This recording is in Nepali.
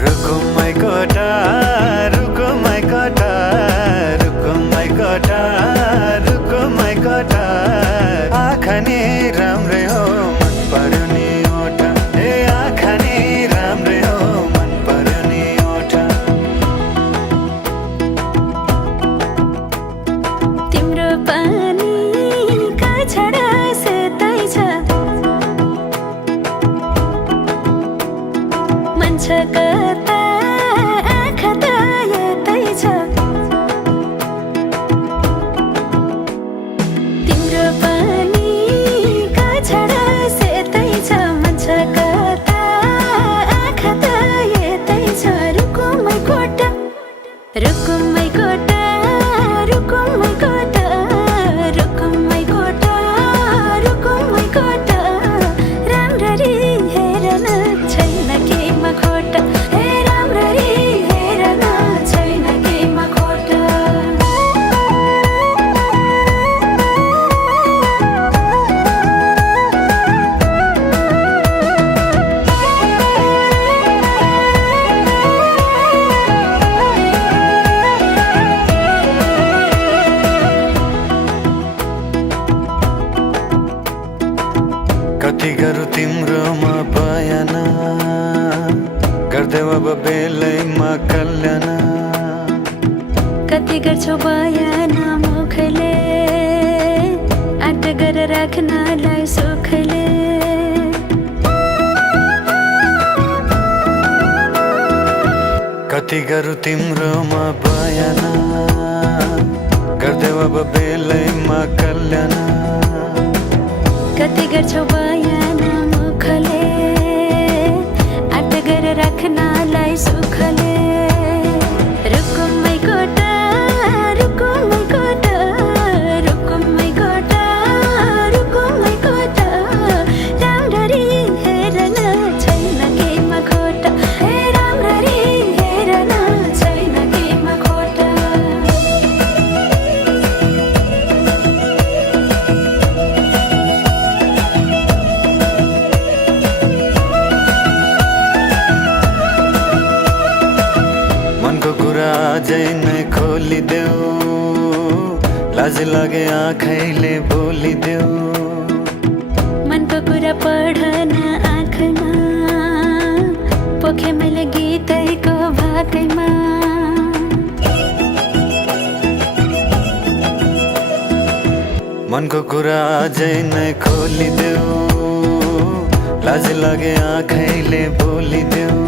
रुको my कोटा रुको my कोटा रुको my कोटा रुको my कोटा आँखा नि राम्रै हो मन पर्यो नि ओठा ए आँखा नि राम्रै हो मन पर्यो नि ओठा तिम्रो पानीका छडा सेतै छ मन छ कता आँखा त यतै छ तिम्रो पानीका छडा सेतै छ मन छ कता आँखा त यतै छ रुको my कोटा रुको my कोटा रुको my कोटा रुको my कोटा रुको my कोटा राम्ररी हेर्न छैन केमा खोटा हे राम्ररी हेर्न छैन केमा खोटा कति गरौँ तिम्रोमा बयान गर्देऊ अब बेलैमा कल्याण कति गर्छौ बयान मुखले आँट गरेर राख्नलाई सुखले कति गरौँ तिम्रोमा बयान गर्देऊ अब बेलैमा कल्याण कति गर्छौ बयान मुखले आँट गरेर राख्नलाई सुखले रुको my कोटा रुको my कोटा रुको my कोटा रुको my कोटा राम्ररी हेर्न छैन केमा खोटा हे राम्ररी हेर्न छैन केमा खोटा मनको कुरा अझै नै खोलिदेऊ लाज लागे आँखैले बोलिदेऊ मनको कुरा पढ्न आँखमा पोखे मैले गीतैको भाकैमा मनको कुरा अझै नै खोलिदेऊ लाज लागे आँखैले बोलिदेऊ